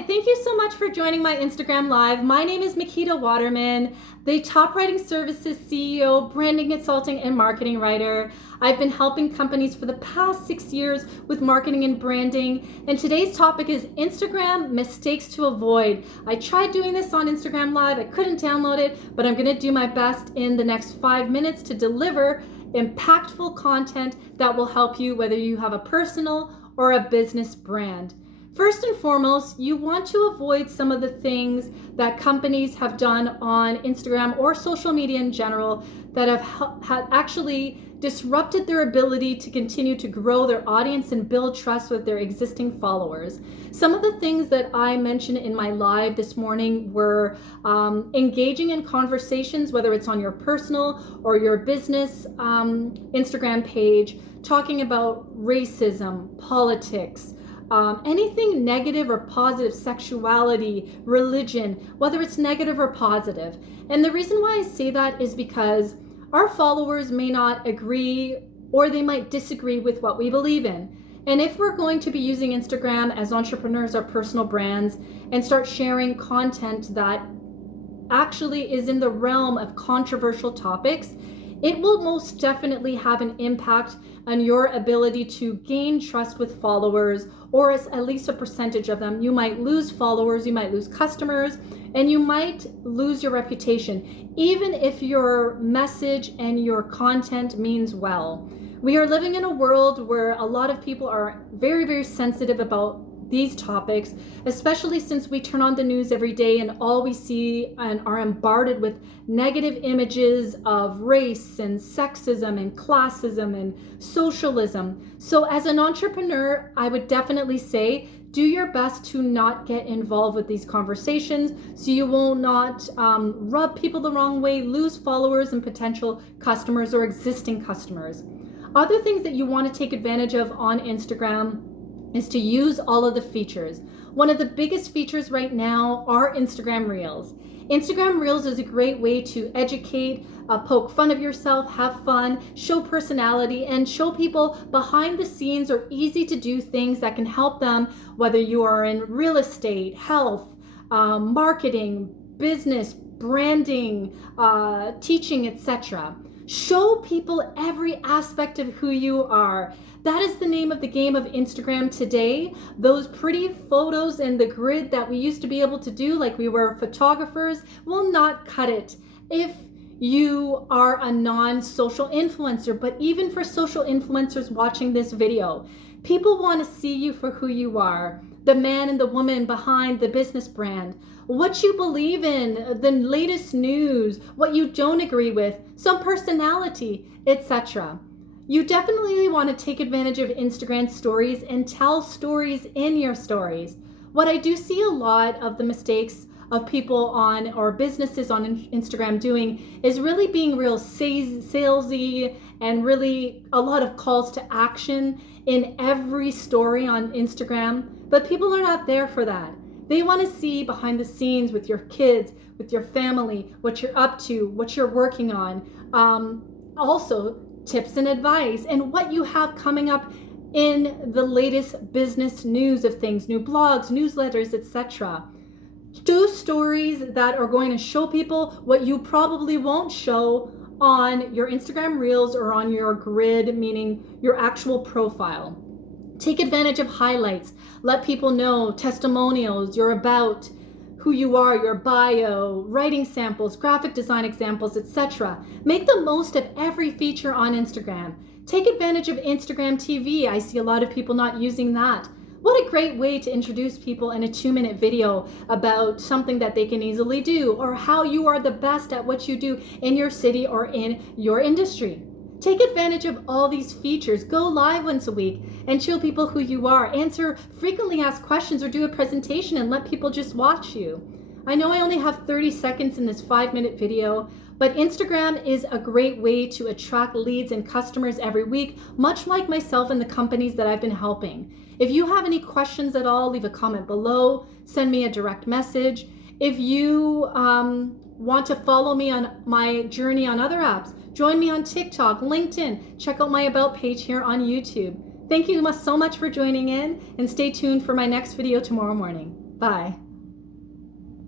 Hi, thank you so much for joining my Instagram Live. My name is Makita Waterman, the Top Writing Services CEO, branding consulting, and marketing writer. I've been helping companies for the past 6 years with marketing and branding, and today's topic is Instagram mistakes to avoid. I tried doing this on Instagram Live, I couldn't download it, but I'm gonna do my best in the next 5 minutes to deliver impactful content that will help you whether you have a personal or a business brand. First and foremost, you want to avoid some of the things that companies have done on Instagram or social media in general that have actually disrupted their ability to continue to grow their audience and build trust with their existing followers. Some of the things that I mentioned in my live this morning were engaging in conversations, whether it's on your personal or your business Instagram page, talking about racism, politics, anything negative or positive, sexuality, religion, whether it's negative or positive. And the reason why I say that is because our followers may not agree or they might disagree with what we believe in. And if we're going to be using Instagram as entrepreneurs or personal brands and start sharing content that actually is in the realm of controversial topics, it will most definitely have an impact on your ability to gain trust with followers, or as at least a percentage of them. You might lose followers, you might lose customers, and you might lose your reputation, even if your message and your content means well. We are living in a world where a lot of people are very, very sensitive about these topics, especially since we turn on the news every day and all we see and are bombarded with negative images of race and sexism and classism and socialism. So as an entrepreneur, I would definitely say do your best to not get involved with these conversations so you will not rub people the wrong way, lose followers and potential customers or existing customers. Other things that you want to take advantage of on Instagram is to use all of the features. One of the biggest features right now are Instagram Reels. Instagram Reels is a great way to educate, poke fun of yourself, have fun, show personality, and show people behind the scenes or easy to do things that can help them, whether you are in real estate, health, marketing, business, branding, teaching, etc. Show people every aspect of who you are. That is the name of the game of Instagram today. Those pretty photos and the grid that we used to be able to do like we were photographers will not cut it if you are a non-social influencer. But even for social influencers watching this video, people want to see you for who you are, the man and the woman behind the business brand, what you believe in, the latest news, what you don't agree with, some personality, etc. You definitely want to take advantage of Instagram stories and tell stories in your stories. What I do see a lot of the mistakes of people on or businesses on Instagram doing is really being real salesy and really a lot of calls to action in every story on Instagram. But people are not there for that. They want to see behind the scenes with your kids, with your family, what you're up to, what you're working on. Also, tips and advice and what you have coming up in the latest business news of things, new blogs, newsletters, etc. Do stories that are going to show people what you probably won't show on your Instagram Reels or on your grid, meaning your actual profile. Take advantage of highlights. Let people know testimonials, your about, who you are, your bio, writing samples, graphic design examples, etc. Make the most of every feature on Instagram. Take advantage of Instagram TV. I see a lot of people not using that. What a great way to introduce people in a 2-minute video about something that they can easily do or how you are the best at what you do in your city or in your industry. Take advantage of all these features. Go live once a week and show people who you are. Answer frequently asked questions or do a presentation and let people just watch you. I know I only have 30 seconds in this 5-minute video, but Instagram is a great way to attract leads and customers every week, much like myself and the companies that I've been helping. If you have any questions at all, leave a comment below, send me a direct message. If you want to follow me on my journey on other apps, join me on TikTok, LinkedIn, check out my About page here on YouTube. Thank you so much for joining in and stay tuned for my next video tomorrow morning. Bye.